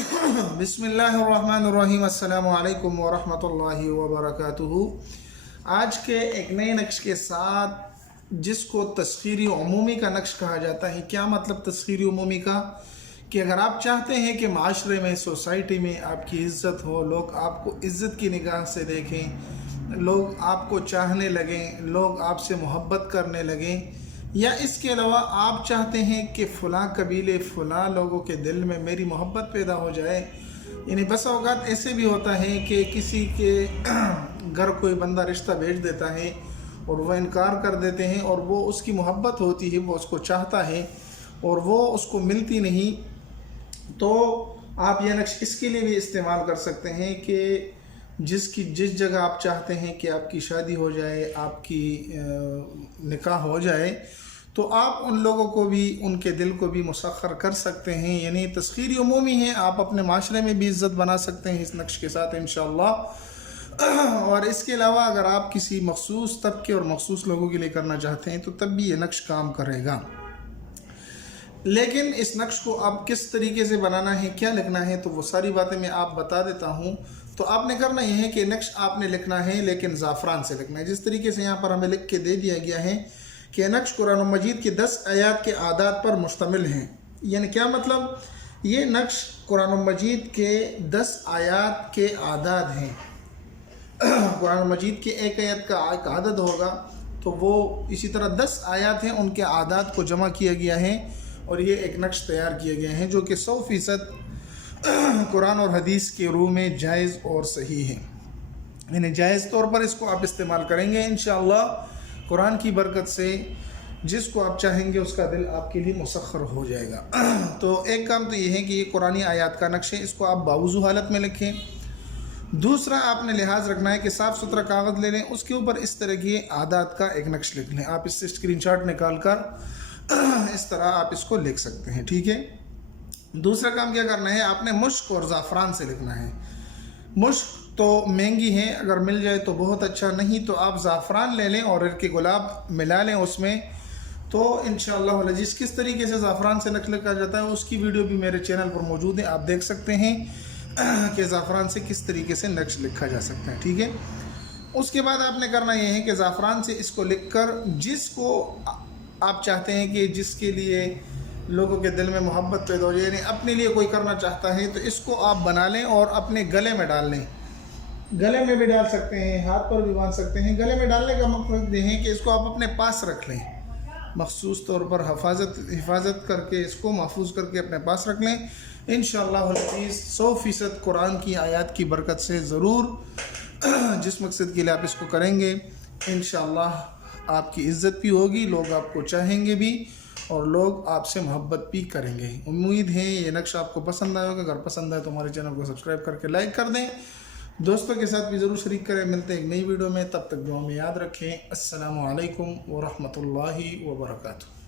बिस्मिल्लाहिर्रहमानिर्रहीम, अस्सलामु अलैकुम वरहमतुल्लाहि वबरकातुहू। आज के एक नए नक्श के साथ, जिसको तस्खीरी उमूमी का नक्श कहा जाता है। क्या मतलब तस्खीरी उमूमी का? कि अगर आप चाहते हैं कि माशरे में, सोसाइटी में आपकी इज़्ज़त हो, लोग आपको इज़्ज़त की निगाह से देखें, लोग आपको चाहने लगें, लोग आपसे मोहब्बत करने लगें, या इसके अलावा आप चाहते हैं कि फ़लाँ कबीले, फ़लाँ लोगों के दिल में मेरी मोहब्बत पैदा हो जाए। यानी बस औक़ात ऐसे भी होता है कि किसी के घर कोई बंदा रिश्ता भेज देता है और वह इनकार कर देते हैं, और वो उसकी मोहब्बत होती है, वो उसको चाहता है और वो उसको मिलती नहीं। तो आप यह नक्श इसके लिए भी इस्तेमाल कर सकते हैं कि जिस जगह आप चाहते हैं कि आपकी शादी हो जाए, आपकी निकाह हो जाए, तो आप उन लोगों को भी, उनके दिल को भी मुसख्खर कर सकते हैं। यानी तस्खीरी उमूमी है, आप अपने माशरे में भी इज़्ज़त बना सकते हैं इस नक्श के साथ इंशाअल्लाह। और इसके अलावा अगर आप किसी मखसूस तबके और मखसूस लोगों के लिए करना चाहते हैं तो तब भी ये नक्श काम करेगा। लेकिन इस नक्श को आप किस तरीके से बनाना है, क्या लिखना है, तो वो सारी बातें मैं आप बता देता हूँ। तो आपने करना यह है कि नक्श आपने लिखना है, लेकिन ज़ाफ़रान से लिखना है। जिस तरीके से यहाँ पर हमें लिख के दे दिया गया है कि नक्श कुरान मजीद के 10 आयात के आदात पर मुश्तमिल हैं। यानी क्या मतलब? ये नक्श कुरान मजीद के 10 आयात के आदात हैं। कुरान मजीद के एक आयत का एक आदद होगा, तो वो इसी तरह 10 आयात हैं, उनके आदात को जमा किया गया है और ये एक नक्श तैयार किए गए हैं जो कि 100% कुरान और हदीस के रूह में जायज़ और सही है। यानी जायज़ तौर पर इसको आप इस्तेमाल करेंगे इंशाअल्लाह, कुरान की बरकत से जिसको आप चाहेंगे उसका दिल आपके लिए मुसख्खर हो जाएगा। तो एक काम तो ये है कि ये कुरानी आयात का नक्श है, इसको आप बावुज़ू हालत में लिखें। दूसरा, आपने लिहाज रखना है कि साफ़ सुथरा कागज़ ले लें, उसके ऊपर इस तरह के आदात का एक नक्श लिख लें। आप इससे स्क्रीनशॉट निकाल कर इस तरह आप इसको लिख सकते हैं, ठीक है। दूसरा काम क्या करना है, आपने मुश्क और ज़ाफ़रान से लिखना है। मुश्क तो महंगी है, अगर मिल जाए तो बहुत अच्छा, नहीं तो आप ज़ाफ़रान ले लें और इर्के गुलाब मिला लें उसमें, तो इंशाअल्लाह अज़ीज़ किस तरीके से ज़ाफ़रान से नक्श लिखा जाता है उसकी वीडियो भी मेरे चैनल पर मौजूद है, आप देख सकते हैं कि ज़ाफ़रान से किस तरीके से नक्श लिखा जा सकता है, ठीक है। उसके बाद आपने करना यह है कि ज़ाफ़रान से इसको लिख कर, जिसको आप चाहते हैं कि जिसके लिए लोगों के दिल में मोहब्बत पैदा हो जाए, यानी अपने लिए कोई करना चाहता है, तो इसको आप बना लें और अपने गले में डाल लें। गले में भी डाल सकते हैं, हाथ पर भी बांध सकते हैं। गले में डालने का मकसद ये है कि इसको आप अपने पास रख लें, मखसूस तौर पर हिफाजत करके, इसको महफूज करके अपने पास रख लें। इंशाअल्लाह 100% कुरान की आयत की बरकत से ज़रूर जिस मकसद के लिए आप इसको करेंगे, इंशाअल्लाह आपकी इज़्ज़त भी होगी, लोग आपको चाहेंगे भी और लोग आपसे मोहब्बत भी करेंगे। उम्मीद है ये नक्श आपको पसंद आया होगा। अगर पसंद आए तो हमारे चैनल को सब्सक्राइब करके लाइक कर दें, दोस्तों के साथ भी ज़रूर शरीक करें। मिलते हैं एक नई वीडियो में, तब तक दुआ में याद रखें। अस्सलामु अलैकुम व रहमतुल्लाहि व बरकातुहू।